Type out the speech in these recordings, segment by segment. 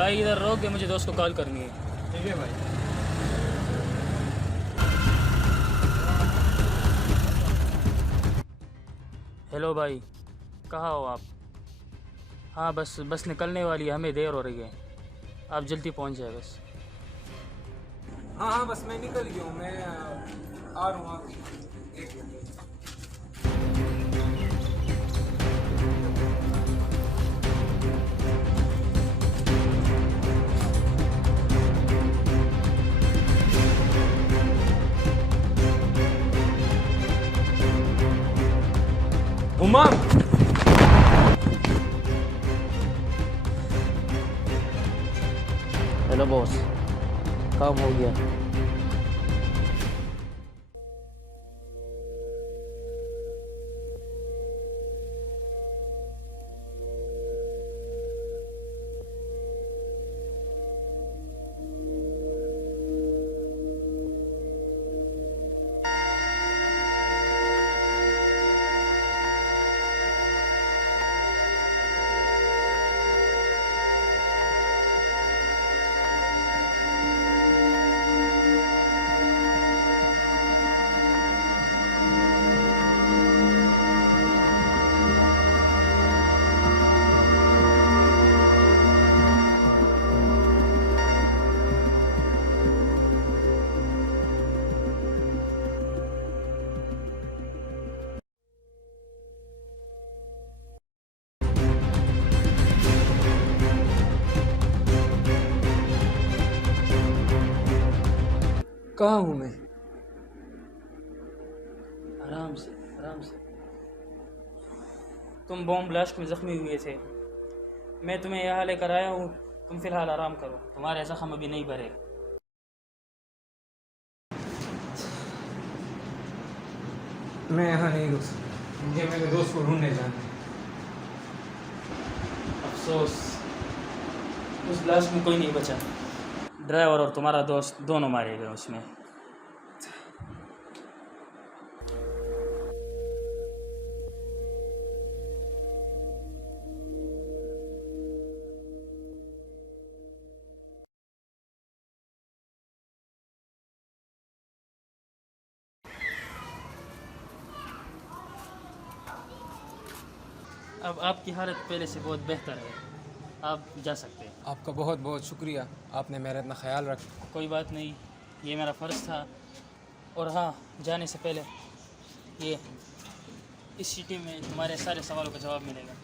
भाई इधर रोक के मुझे दोस्त को कॉल करनी है। ठीक है भाई। हेलो भाई, कहाँ हो आप? हाँ बस निकलने वाली है, हमें देर हो रही है, आप जल्दी पहुँच जाए बस। हाँ हाँ, बस मैं निकल गया हूँ, मैं आ रहा हूँ। एक मिनट। उमंग, हेलो बॉस, काम हो गया। कहाँ हूँ मैं? आराम से आराम से। तुम बॉम्ब ब्लास्ट में ज़ख्मी हुए थे, मैं तुम्हें यहाँ लेकर आया हूँ। तुम फिलहाल आराम करो, तुम्हारे ज़ख्म अभी नहीं भरे। मैं यहाँ नहीं रुक सकता, मुझे मेरे दोस्त को ढूंढने जाना है। अफसोस, उस ब्लास्ट में कोई नहीं बचा। ड्राइवर और तुम्हारा दोस्त दोनों मारे गए उसमें। अब आपकी हालत पहले से बहुत बेहतर है, आप जा सकते हैं। आपका बहुत बहुत शुक्रिया, आपने मेरा इतना ख्याल रखा। कोई बात नहीं, ये मेरा फ़र्ज़ था। और हाँ, जाने से पहले ये इस सिटी में तुम्हारे सारे सवालों का जवाब मिलेगा।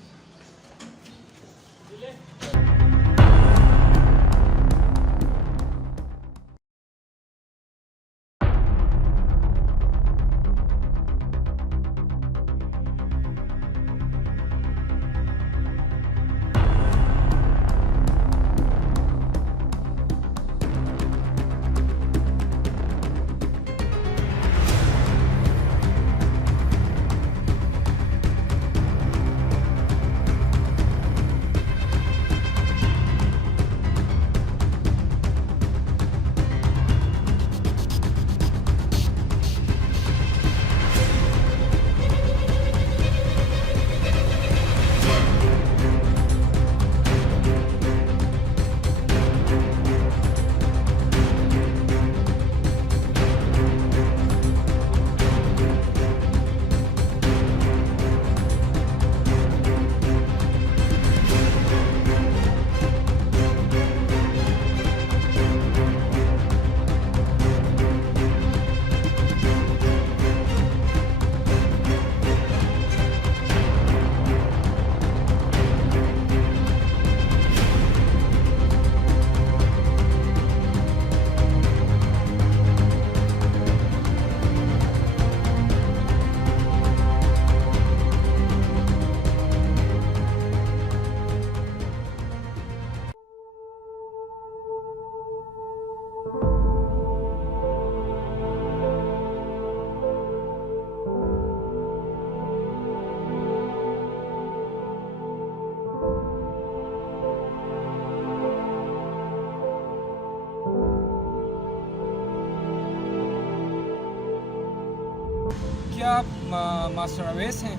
क्या आप मास्टर अवेस हैं?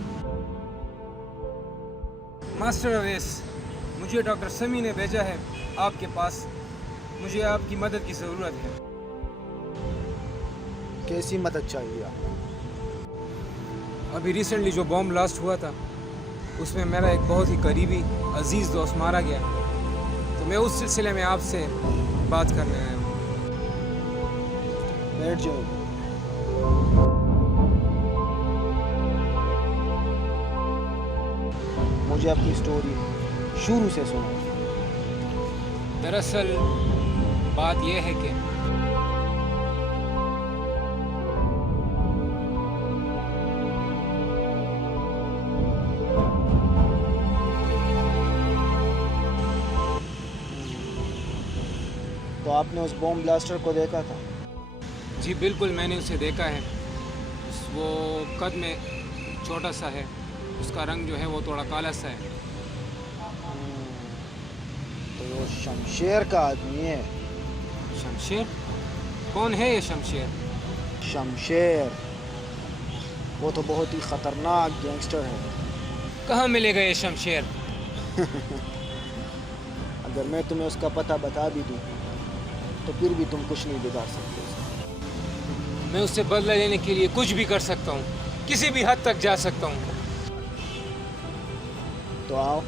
मास्टर अवेस, मुझे डॉक्टर समी ने भेजा है आपके पास। मुझे आपकी मदद की ज़रूरत है। कैसी मदद चाहिए आपको? अभी रिसेंटली जो बॉम्ब ब्लास्ट हुआ था उसमें मेरा एक बहुत ही करीबी अजीज़ दोस्त मारा गया, तो मैं उस सिलसिले में आपसे बात करने आया हूँ। बैठ जाओ। मुझे अपनी स्टोरी शुरू से सुनाओ। दरअसल बात यह है कि तो आपने उस बॉम्ब ब्लास्टर को देखा था? जी बिल्कुल, मैंने उसे देखा है। वो कद में छोटा सा है, उसका रंग जो है वो थोड़ा काला सा है। तो वो शमशेर का आदमी है। शमशेर? कौन है ये शमशेर? शमशेर वो तो बहुत ही खतरनाक गैंगस्टर है। कहाँ मिलेगा ये शमशेर? अगर मैं तुम्हें उसका पता बता भी दूँ तो फिर भी तुम कुछ नहीं बिगाड़ सकते उसका। मैं उससे बदला लेने के लिए कुछ भी कर सकता हूँ, किसी भी हद तक जा सकता हूँ। तो आओ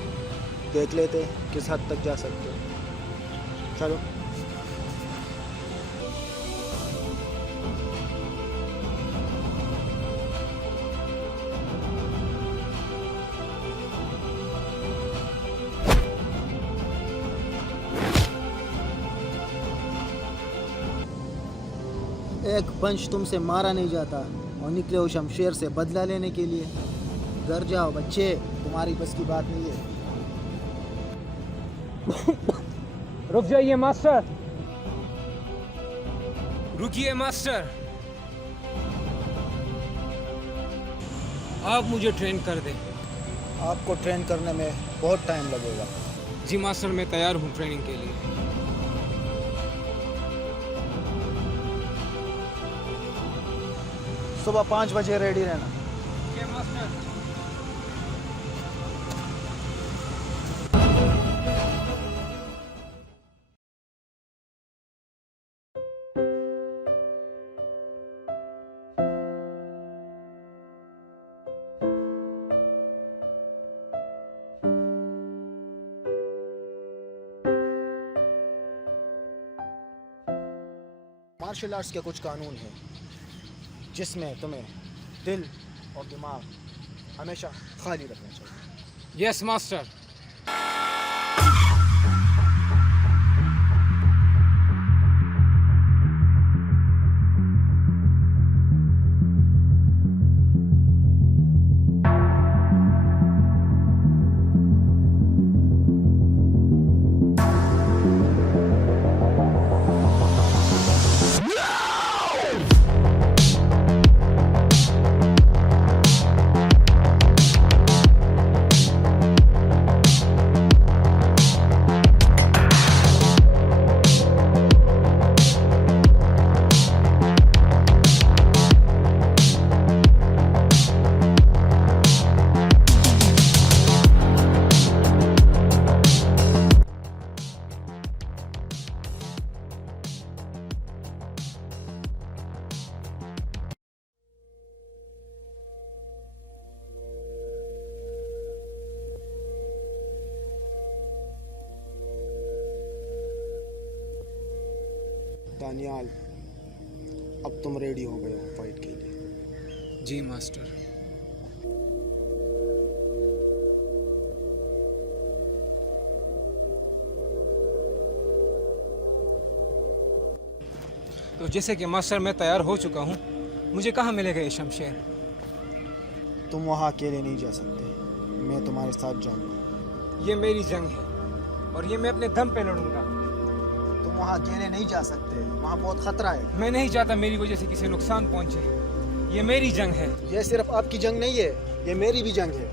देख लेते किस हद तक जा सकते हो। चलो। एक पंच तुमसे मारा नहीं जाता और निकले हो शमशेर से बदला लेने के लिए। घर जाओ बच्चे, तुम्हारी बस की बात नहीं है। रुक जाइए मास्टर, रुकिए मास्टर। आप मुझे ट्रेन कर दें। आपको ट्रेन करने में बहुत टाइम लगेगा। जी मास्टर, मैं तैयार हूँ ट्रेनिंग के लिए। सुबह 5 बजे रेडी रहना। ठीक है मास्टर। मार्शल आर्ट्स के कुछ कानून हैं जिसमें तुम्हें दिल और दिमाग हमेशा खाली रखना चाहिए। Yes master. दानियाल, अब तुम रेडी हो गए हो फाइट के लिए। जी मास्टर। तो जैसे कि मास्टर मैं तैयार हो चुका हूँ, मुझे कहाँ मिलेगा ये शमशेर? तुम वहाँ अकेले नहीं जा सकते, मैं तुम्हारे साथ जाऊंगा। ये मेरी जंग है और ये मैं अपने दम पे लड़ूंगा। तुम वहाँ अकेले नहीं जा सकते, वहाँ बहुत खतरा है। मैं नहीं चाहता मेरी वजह से किसी नुकसान पहुंचे। ये मेरी जंग है। ये सिर्फ आपकी जंग नहीं है, ये मेरी भी जंग है।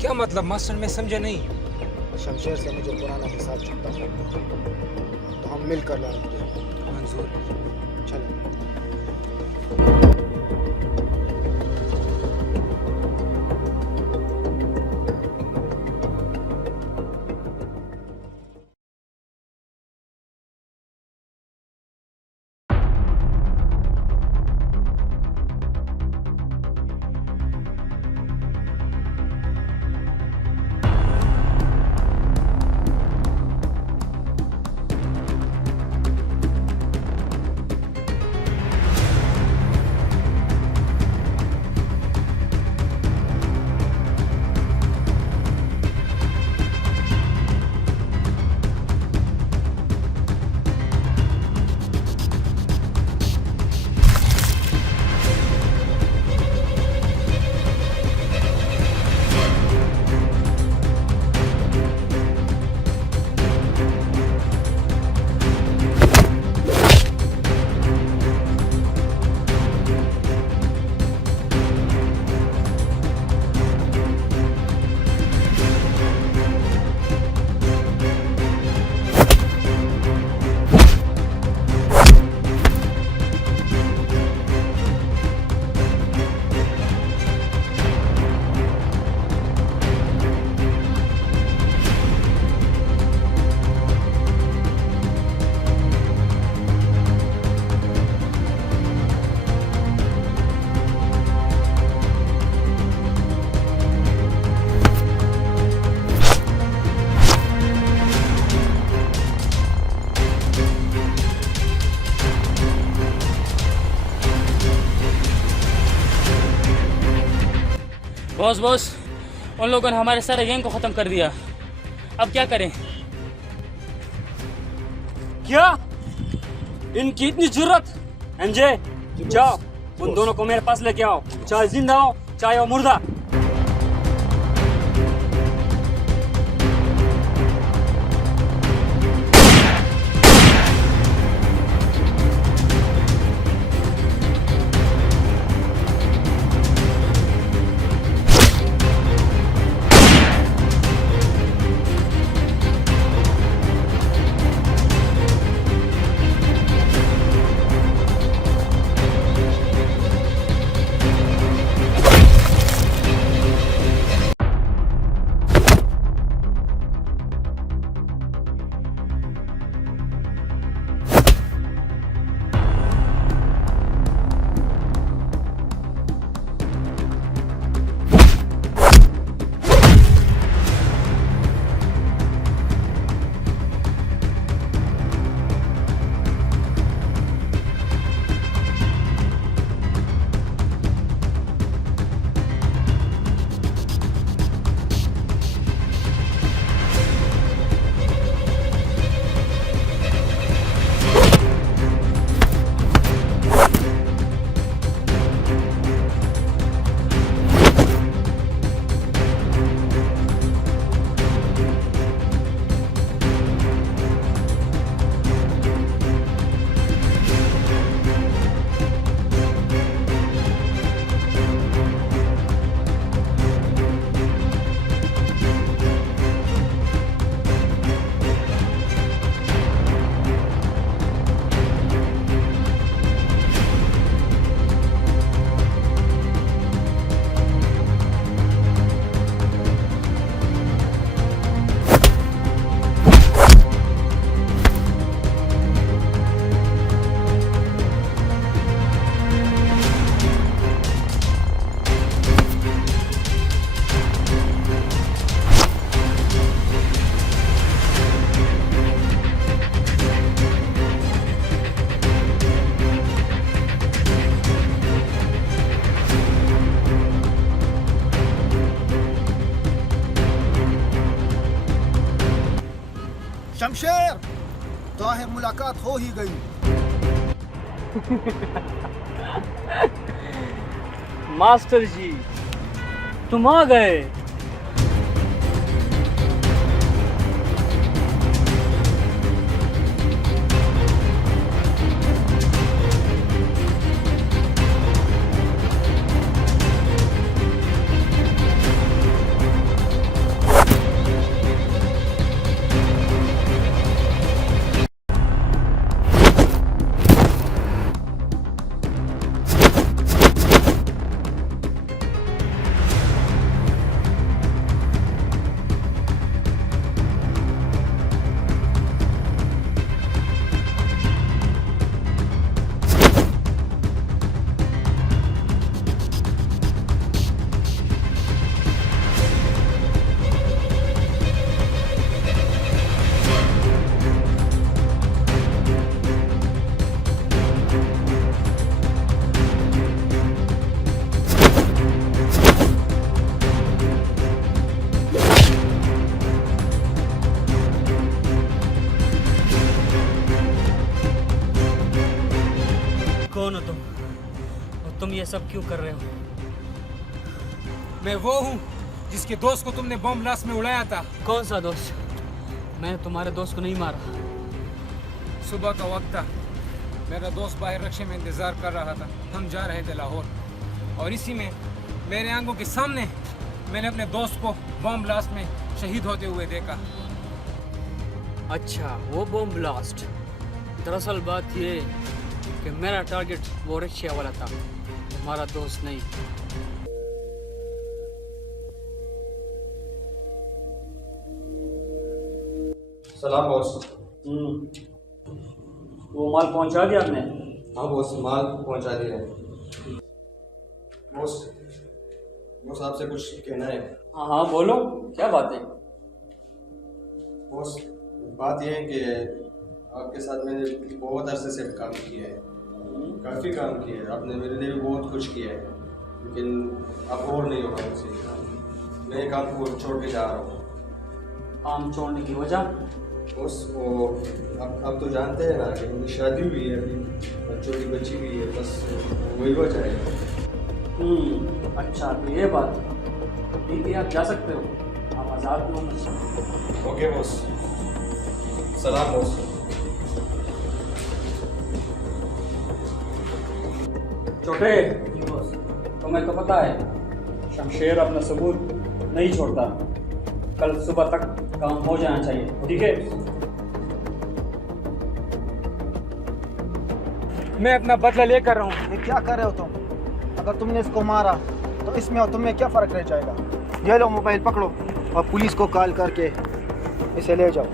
क्या मतलब मास्टर, मैं समझा नहीं। शमशेर से मुझे पुराना हिसाब चुकता करना है, तो हम मिलकर लड़ेंगे। मंजूर। चलो। बॉस उन लोगों ने हमारे सारे गैंग को ख़त्म कर दिया। अब क्या करें? क्या इनकी इतनी जरूरत? एमजे जाओ उन दोनों को मेरे पास लेके आओ, चाहे जिंदा हो चाहे वो मुर्दा। शमशेर, ज़ाहिर मुलाकात हो ही गई। मास्टर जी तुम आ गए। कौन हो तुम और तुम ये सब क्यों कर रहे हो? मैं वो हूँ जिसके दोस्त को तुमने बम ब्लास्ट में उड़ाया था। कौन सा दोस्त? मैंने तुम्हारे दोस्त को नहीं मारा। सुबह का वक्त था, मेरा दोस्त बाहर रक्शे में इंतज़ार कर रहा था। हम जा रहे थे लाहौर और इसी में मेरे आंखों के सामने मैंने अपने दोस्त को बम ब्लास्ट में शहीद होते हुए देखा। अच्छा, वो बम ब्लास्ट। दरअसल बात ये कि मेरा टारगेट वो रिक्शा वाला था, तुम्हारा दोस्त नहीं। सलाम बॉस। वो माल पहुंचा दिया आपने? हाँ बॉस, माल पहुंचा दिया है। बॉस बॉस आपसे कुछ कहना है। हाँ हाँ बोलो, क्या बात है? बॉस बात यह है कि आपके साथ मैंने बहुत अरसे से काम किया है, काफ़ी काम किया है। आपने मेरे लिए भी बहुत कुछ किया है। लेकिन अब और नहीं होगा मुझसे। मैं काम को छोड़ के जा रहा हूँ। काम छोड़ने की वजह? बॉस वो अब तो जानते हैं ना कि उनकी शादी हुई है अभी और छोटी बच्ची भी है, बस वही वजह है। अच्छा तो ये बात है। ठीक है, आप जा सकते हो, आप आज़ाद हो। ओके बॉस, सलाम बॉस। छोटे तुम्हें तो पता है शमशेर अपना सबूत नहीं छोड़ता। कल सुबह तक काम हो जाना चाहिए, ठीक है? मैं अपना बदला लेकर रहा हूँ। ये क्या कर रहे हो तुम? अगर तुमने इसको मारा तो इसमें और तुम्हें क्या फ़र्क रह जाएगा? ये लो मोबाइल पकड़ो और पुलिस को कॉल करके इसे ले जाओ।